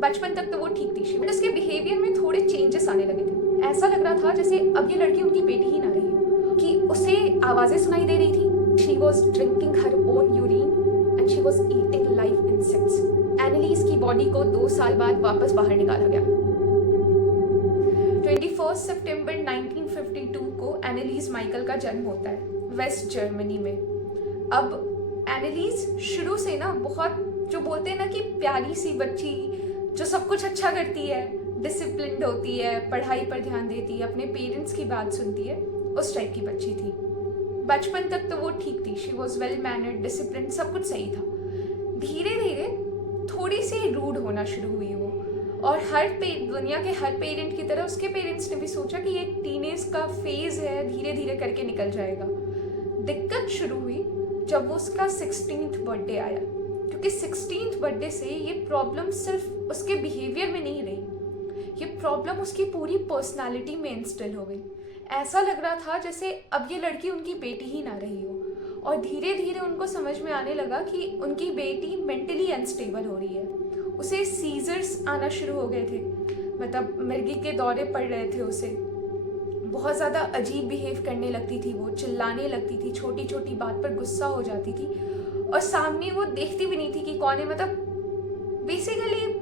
बचपन तक तो वो ठीक थी, बट उसके बिहेवियर में थोड़े चेंजेस आने लगे थे। ऐसा लग रहा था जैसे अब ये लड़की उनकी बेटी ही ना रही हो, कि उसे आवाज़ें सुनाई दे रही थी। She was drinking her own urine and she was eating live insects. Annalise की बॉडी को 2 साल बाद वापस बाहर निकाला गया। 21 सितंबर 1952 को एनालिस माइकल का जन्म होता है वेस्ट जर्मनी में। अब एनालिस शुरू से ना बहुत, जो बोलते हैं ना कि प्यारी सी बच्ची जो सब कुछ अच्छा करती है, डिसिप्लिन्ड होती है, पढ़ाई पर ध्यान देती है, अपने पेरेंट्स की बात सुनती है, उस टाइप की बच्ची थी। बचपन तक तो वो ठीक थी, she was well mannered, discipline, सब कुछ सही था। धीरे धीरे थोड़ी सी रूड होना शुरू हुई वो, और दुनिया के हर पेरेंट की तरह उसके पेरेंट्स ने भी सोचा कि ये टीनेज का फेज है, धीरे धीरे करके निकल जाएगा। दिक्कत शुरू हुई जब वो उसका 16th बर्थडे आया, क्योंकि 16th बर्थडे से ये प्रॉब्लम सिर्फ उसके बिहेवियर में नहीं रही, ये प्रॉब्लम उसकी पूरी पर्सनालिटी में इंस्टिल हो गई। ऐसा लग रहा था जैसे अब ये लड़की उनकी बेटी ही ना रही हो, और धीरे धीरे उनको समझ में आने लगा कि उनकी बेटी मेंटली अनस्टेबल हो रही है। उसे सीजर्स आना शुरू हो गए थे, मतलब मिर्गी के दौरे पड़ रहे थे उसे। बहुत ज़्यादा अजीब बिहेव करने लगती थी, वो चिल्लाने लगती थी, छोटी छोटी बात पर गुस्सा हो जाती थी, और सामने वो देखती भी नहीं थी कि कौन है। मतलब बेसिकली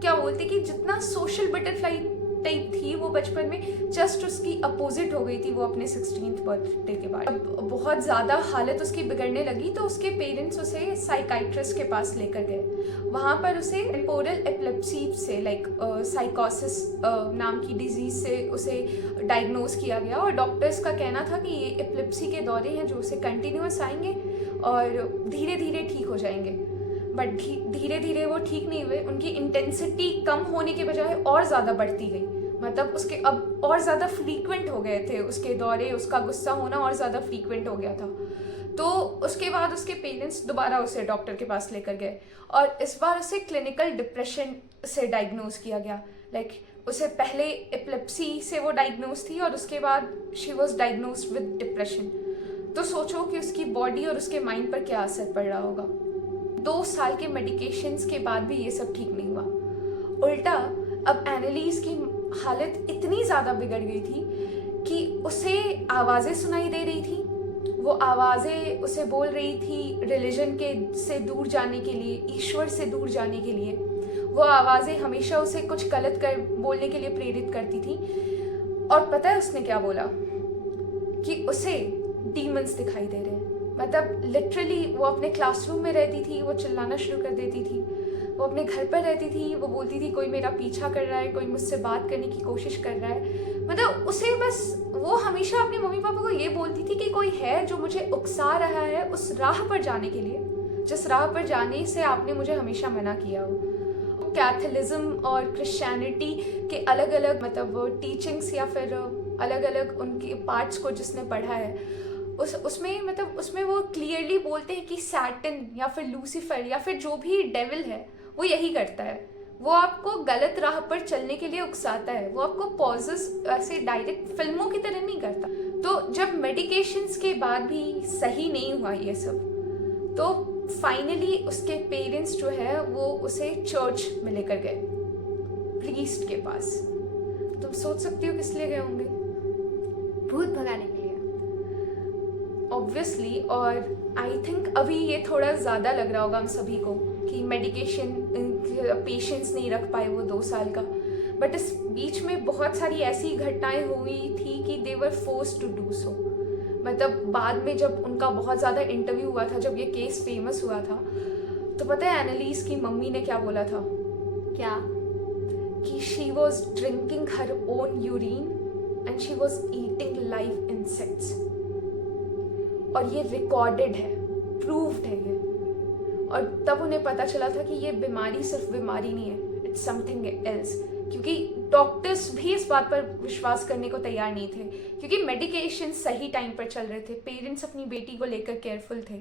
क्या बोलते कि जितना सोशल बटरफ्लाई टाइप थी वो बचपन में, जस्ट उसकी अपोजिट हो गई थी वो अपने 16th बर्थडे के बाद। अब बहुत ज़्यादा हालत उसकी बिगड़ने लगी तो उसके पेरेंट्स उसे साइकाइट्रिस्ट के पास लेकर गए। वहाँ पर उसे टेम्पोरल एपिलेप्सी से, लाइक साइकोसिस नाम की डिजीज़ से उसे डायग्नोज किया गया, और डॉक्टर्स का कहना था कि ये एपिलेप्सी के दौरे हैं जो उसे कंटिन्यूस आएंगे और धीरे धीरे ठीक हो जाएंगे। बट धीरे धीरे वो ठीक नहीं हुए, उनकी इंटेंसिटी कम होने के बजाय और ज़्यादा बढ़ती गई। मतलब उसके अब और ज़्यादा फ्रीक्वेंट हो गए थे उसके दौरे, उसका गुस्सा होना और ज़्यादा फ्रीक्वेंट हो गया था। तो उसके बाद उसके पेरेंट्स दोबारा उसे डॉक्टर के पास लेकर गए, और इस बार उसे क्लिनिकल डिप्रेशन से डायग्नोज किया गया। लाइक उसे पहले एपिलेप्सी से वो डायग्नोज थी, और उसके बाद she was diagnose with depression. तो सोचो कि उसकी बॉडी और उसके माइंड पर क्या असर पड़ रहा होगा। 2 साल के मेडिकेशंस के बाद भी ये सब ठीक नहीं हुआ। उल्टा अब एनालिस की हालत इतनी ज़्यादा बिगड़ गई थी कि उसे आवाज़ें सुनाई दे रही थी। वो आवाज़ें उसे बोल रही थी रिलीजन के से दूर जाने के लिए, ईश्वर से दूर जाने के लिए। वो आवाज़ें हमेशा उसे कुछ गलत बोलने के लिए प्रेरित करती थी। और पता है उसने क्या बोला? कि उसे डीमंस दिखाई दे रहे हैं। मतलब लिटरली वो अपने क्लासरूम में रहती थी, वो चिल्लाना शुरू कर देती थी। वो अपने घर पर रहती थी, वो बोलती थी कोई मेरा पीछा कर रहा है, कोई मुझसे बात करने की कोशिश कर रहा है। मतलब उसे बस, वो हमेशा अपने मम्मी पापा को ये बोलती थी कि कोई है जो मुझे उकसा रहा है उस राह पर जाने के लिए, जिस राह पर जाने से आपने मुझे हमेशा मना किया हो। कैथोलिज्म और क्रिश्चियनिटी के अलग अलग मतलब टीचिंग्स या फिर अलग अलग उनके पार्ट्स को जिसने पढ़ा है, उसमें वो क्लियरली बोलते हैं कि सैटन या फिर लूसीफर या फिर जो भी डेविल है वो यही करता है। वो आपको गलत राह पर चलने के लिए उकसाता है, वो आपको पॉजेस ऐसे डायरेक्ट फिल्मों की तरह नहीं करता। तो जब मेडिकेशंस के बाद भी सही नहीं हुआ ये सब, तो फाइनली उसके पेरेंट्स जो है वो उसे चर्च में लेकर गए, प्रीस्ट के पास। तुम सोच सकती हो किस लिए गए होंगे? भूत भगाने के लिए ऑब्वियसली। और आई थिंक अभी ये थोड़ा ज़्यादा लग रहा होगा हम सभी को कि मेडिकेशन पेशेंस नहीं रख पाए वो 2 साल का। बट इस बीच में बहुत सारी ऐसी घटनाएं हुई थी कि they were forced to do so. मतलब बाद में जब उनका बहुत ज़्यादा इंटरव्यू हुआ था, जब ये केस फेमस हुआ था, तो पता है एनालिस की मम्मी ने क्या बोला था? क्या? कि she was drinking her own urine and she was eating live insects. और ये रिकॉर्डेड है, प्रूव्ड है ये। और तब उन्हें पता चला था कि ये बीमारी सिर्फ बीमारी नहीं है, इट्स समथिंग एल्स। क्योंकि डॉक्टर्स भी इस बात पर विश्वास करने को तैयार नहीं थे, क्योंकि मेडिकेशन सही टाइम पर चल रहे थे, पेरेंट्स अपनी बेटी को लेकर केयरफुल थे।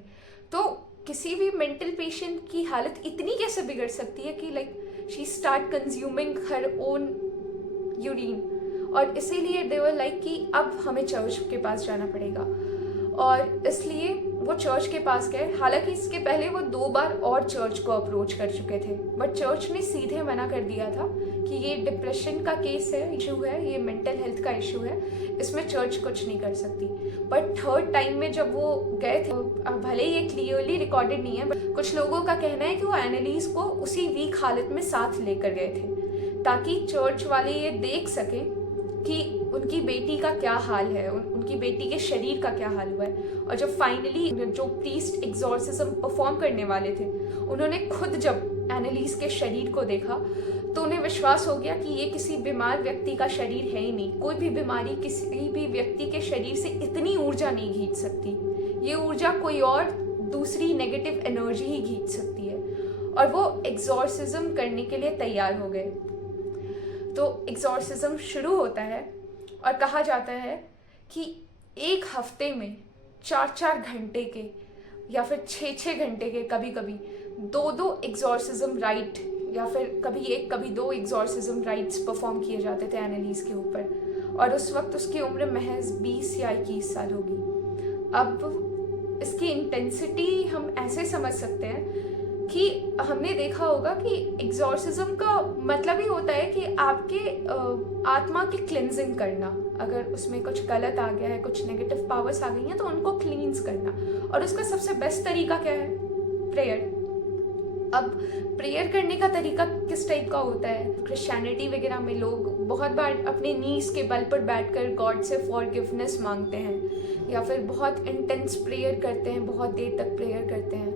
तो किसी भी मेंटल पेशेंट की हालत इतनी कैसे बिगड़ सकती है कि like she start consuming her own urine. और इसीलिए दे वर लाइक कि अब हमें चर्च के पास जाना पड़ेगा। और इसलिए वो चर्च के पास गए। हालांकि इसके पहले वो 2 बार और चर्च को अप्रोच कर चुके थे, बट चर्च ने सीधे मना कर दिया था कि ये डिप्रेशन का केस है, इशू है, ये मेंटल हेल्थ का इशू है, इसमें चर्च कुछ नहीं कर सकती। बट थर्ड टाइम में जब वो गए थे, भले ही ये क्लियरली रिकॉर्डेड नहीं है, बट कुछ लोगों का कहना है कि वो एनालिस को उसी वीक हालत में साथ लेकर गए थे ताकि चर्च वाले ये देख सकें कि उनकी बेटी का क्या हाल है, उनकी बेटी के शरीर का क्या हाल हुआ है। और जब फाइनली जो प्रीस्ट एग्जॉर्सिज्म परफॉर्म करने वाले थे, उन्होंने खुद जब एनालिस के शरीर को देखा तो उन्हें विश्वास हो गया कि ये किसी बीमार व्यक्ति का शरीर है ही नहीं। कोई भी बीमारी किसी भी व्यक्ति के शरीर से इतनी ऊर्जा नहीं खींच सकती। ये ऊर्जा कोई और दूसरी नेगेटिव एनर्जी ही खींच सकती है। और वो एग्जॉर्सिज्म करने के लिए तैयार हो गए। तो एग्जॉर्सिज्म शुरू होता है और कहा जाता है कि 1 हफ्ते में 4-4 घंटे के या फिर 6-6 घंटे के, कभी कभी 2-2 एग्जॉर्सिज्म राइट या फिर कभी 1 कभी 2 एग्जॉर्सिज्म राइट्स परफॉर्म किए जाते थे एनालिस के ऊपर। और उस वक्त उसकी उम्र महज 20 या 21 साल होगी। अब इसकी इंटेंसिटी हम ऐसे समझ सकते हैं कि हमने देखा होगा कि एग्जॉर्सिज्म का मतलब ही होता है कि आपके आत्मा की क्लिनजिंग करना। अगर उसमें कुछ गलत आ गया है, कुछ नेगेटिव पावर्स आ गई हैं, तो उनको क्लींस करना। और उसका सबसे बेस्ट तरीका क्या है? प्रेयर। अब प्रेयर करने का तरीका किस टाइप का होता है? क्रिश्चियनिटी वगैरह में लोग बहुत बार अपने नीज के बल पर बैठकर गॉड से फॉरगिवनेस मांगते हैं या फिर बहुत इंटेंस प्रेयर करते हैं, बहुत देर तक प्रेयर करते हैं।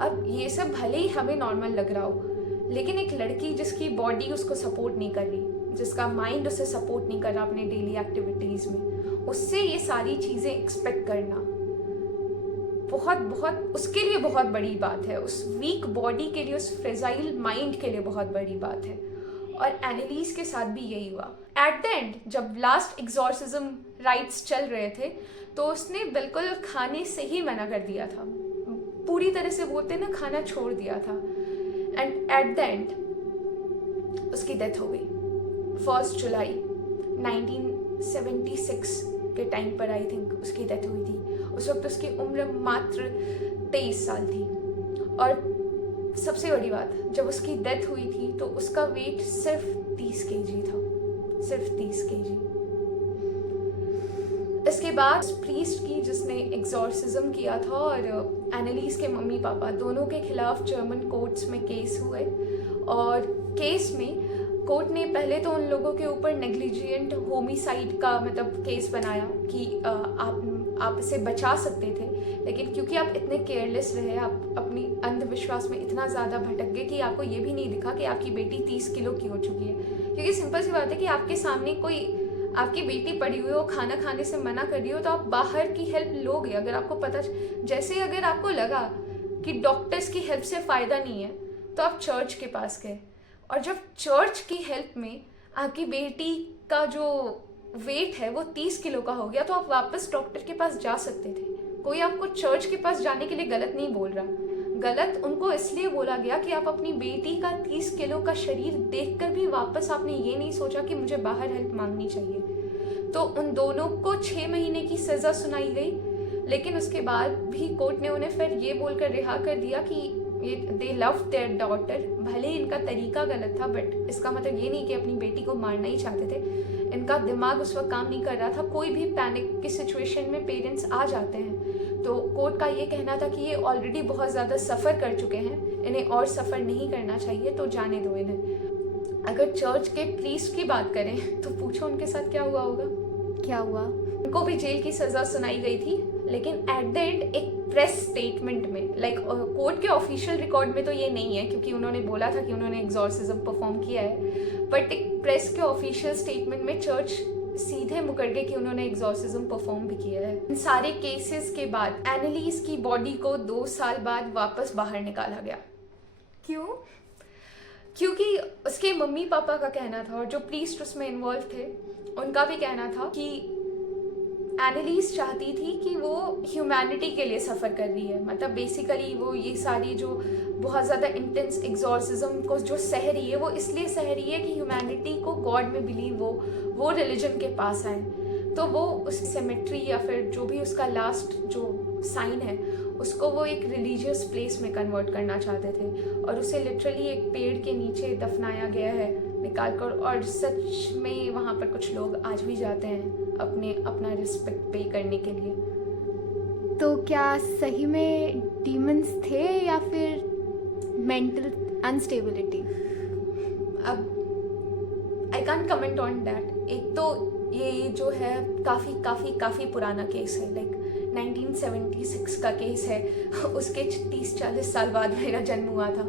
अब ये सब भले ही हमें नॉर्मल लग रहा हो, लेकिन एक लड़की जिसकी बॉडी उसको सपोर्ट नहीं कर रही, जिसका माइंड उसे सपोर्ट नहीं कर रहा अपने डेली एक्टिविटीज़ में, उससे ये सारी चीज़ें एक्सपेक्ट करना बहुत उसके लिए बहुत बड़ी बात है। उस वीक बॉडी के लिए, उस फ्रेजाइल माइंड के लिए बहुत बड़ी बात है। और एनालिस के साथ भी यही हुआ। एट द एंड जब लास्ट एग्जॉर्सिज्म राइट्स चल रहे थे तो उसने बिल्कुल खाने से ही मना कर दिया था, पूरी तरह से बोलते ना खाना छोड़ दिया था। एंड एट द एंड उसकी डेथ हो गई 1 जुलाई 1976 के टाइम पर, आई थिंक उसकी डेथ हुई थी। उस वक्त उसकी उम्र मात्र 23 साल थी। और सबसे बड़ी बात, जब उसकी डेथ हुई थी तो उसका वेट सिर्फ 30 केजी था, सिर्फ 30 केजी। इसके बाद प्रीस्ट की जिसने एग्जॉर्सिज्म किया था और एनालिस के मम्मी पापा दोनों के खिलाफ जर्मन कोर्ट्स में केस हुए। और केस में कोर्ट ने पहले तो उन लोगों के ऊपर नेग्लिजेंट होमिसाइड का मतलब केस बनाया कि आप इसे बचा सकते थे, लेकिन क्योंकि आप इतने केयरलेस रहे, आप अपनी अंधविश्वास में इतना ज़्यादा भटक गए कि आपको ये भी नहीं दिखा कि आपकी बेटी 30 किलो की हो चुकी है। क्योंकि सिंपल सी बात है कि आपके सामने कोई आपकी बेटी पड़ी हुई हो, खाना खाने से मना कर रही हो, तो आप बाहर की हेल्प लोगे। अगर आपको पता, जैसे अगर आपको लगा कि डॉक्टर्स की हेल्प से फ़ायदा नहीं है तो आप चर्च के पास गए। और जब चर्च की हेल्प में आपकी बेटी का जो वेट है वो 30 किलो का हो गया, तो आप वापस डॉक्टर के पास जा सकते थे। कोई आपको चर्च के पास जाने के लिए गलत नहीं बोल रहा। गलत उनको इसलिए बोला गया कि आप अपनी बेटी का 30 किलो का शरीर देखकर भी वापस आपने ये नहीं सोचा कि मुझे बाहर हेल्प मांगनी चाहिए। तो उन दोनों को 6 महीने की सज़ा सुनाई गई, लेकिन उसके बाद भी कोर्ट ने उन्हें फिर ये बोलकर रिहा कर दिया कि ये दे लव देयर डॉटर। भले ही इनका तरीका गलत था, बट इसका मतलब ये नहीं कि अपनी बेटी को मारना ही चाहते थे। इनका दिमाग उस वक्त काम नहीं कर रहा था। कोई भी पैनिक की सिचुएशन में पेरेंट्स आ जाते हैं। तो कोर्ट का ये कहना था कि ये ऑलरेडी बहुत ज़्यादा सफ़र कर चुके हैं, इन्हें और सफ़र नहीं करना चाहिए, तो जाने दो इन्हें। अगर चर्च के प्रीस्ट की बात करें तो पूछो उनके साथ क्या हुआ होगा। क्या हुआ? उनको भी जेल की सज़ा सुनाई गई थी, लेकिन एट द एंड एक प्रेस स्टेटमेंट में, लाइक कोर्ट के ऑफिशियल रिकॉर्ड में तो ये नहीं है क्योंकि उन्होंने बोला था कि उन्होंने एग्जॉर्सिज्म परफॉर्म किया है, बट एक प्रेस के ऑफिशियल स्टेटमेंट में चर्च सीधे मुकर गए कि उन्होंने एग्जॉर्सिज्म परफॉर्म भी किया है। इन सारे केसेस के बाद एनालिस की बॉडी को 2 साल बाद वापस बाहर निकाला गया। क्यों? क्योंकि उसके मम्मी पापा का कहना था और जो प्रीस्ट उसमें इन्वॉल्व थे उनका भी कहना था कि एनालिस चाहती थी कि वो ह्यूमैनिटी के लिए सफ़र कर रही है। मतलब बेसिकली वो ये सारी जो बहुत ज़्यादा इंटेंस एग्जॉर्सिज्म को जो सह रही है, वो इसलिए सह रही है कि ह्यूमैनिटी को गॉड में बिलीव वो रिलीजन के पास आए। तो वो उस सेमेट्री या फिर जो भी उसका लास्ट जो साइन है उसको वो एक रिलीजियस प्लेस में कन्वर्ट करना चाहते थे और उसे लिटरली एक पेड़ के नीचे दफनाया गया है निकाल कर। और सच में वहाँ पर कुछ लोग आज भी जाते हैं अपना रिस्पेक्ट पे करने के लिए। तो क्या सही में डीमंस थे या फिर मेंटल अनस्टेबिलिटी? अब I can't comment on that. एक तो ये जो है काफ़ी पुराना केस है, लाइक 1976 का केस है। उसके 30-40 साल बाद मेरा जन्म हुआ था।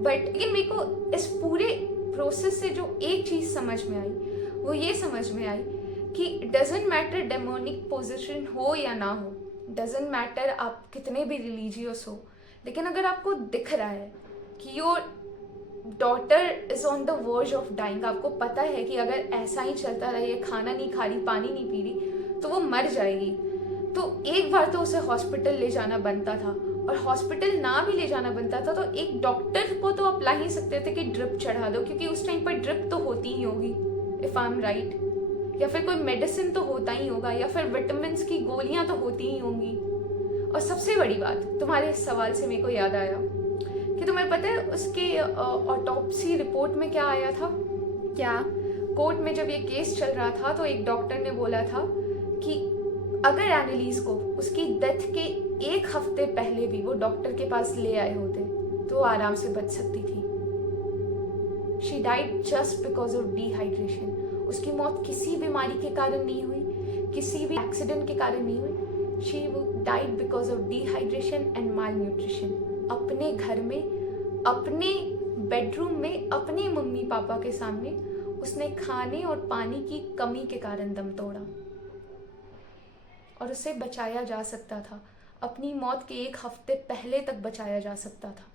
बट ये मेरे को इस पूरे प्रोसेस से जो एक चीज़ समझ में आई वो ये समझ में आई कि डजेंट मैटर डेमोनिक पोजीशन हो या ना हो, डजेंट मैटर आप कितने भी रिलीजियस हो, लेकिन अगर आपको दिख रहा है कि your daughter is on the verge of dying, आपको पता है कि अगर ऐसा ही चलता रहे, खाना नहीं खा रही, पानी नहीं पी रही, तो वो मर जाएगी, तो एक बार तो उसे हॉस्पिटल ले जाना बनता था। और हॉस्पिटल ना भी ले जाना बनता था तो एक डॉक्टर को तो आप ला ही सकते थे कि ड्रिप चढ़ा दो, क्योंकि उस टाइम पर ड्रिप तो होती ही होगी इफ आई एम राइट, या फिर कोई मेडिसिन तो होता ही होगा, या फिर विटामिन की गोलियां तो होती ही होंगी। और सबसे बड़ी बात, तुम्हारे इस सवाल से मेरे को याद आया कि तुम्हें पता है उसके ऑटोप्सी रिपोर्ट में क्या आया था? क्या? कोर्ट में जब ये केस चल रहा था तो एक डॉक्टर ने बोला था कि अगर एनालिस को उसकी डेथ के 1 हफ्ते पहले भी वो डॉक्टर के पास ले आए होते तो वो आराम से बच सकती थी। She died just because of dehydration. उसकी मौत किसी बीमारी के कारण नहीं हुई, किसी भी एक्सीडेंट के कारण नहीं हुई। She died because of dehydration and mall nutrition. अपने घर में, अपने बेडरूम में, अपने मम्मी पापा के सामने उसने खाने और पानी की कमी के कारण दम तोड़ा और उसे बचाया जा सकता था। अपनी मौत के 1 हफ्ते पहले तक बचाया जा सकता था।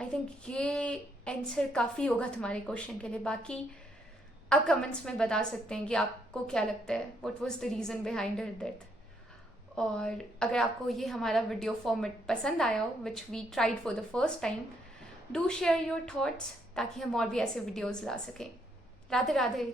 आई थिंक ये आंसर काफ़ी होगा तुम्हारे क्वेश्चन के लिए। बाकी आप कमेंट्स में बता सकते हैं कि आपको क्या लगता है, what was the reason behind her death. और अगर आपको ये हमारा वीडियो फॉर्मेट पसंद आया हो, which we tried for the first time, do share your thoughts ताकि हम और भी ऐसे वीडियोज़ ला सकें। राधे राधे।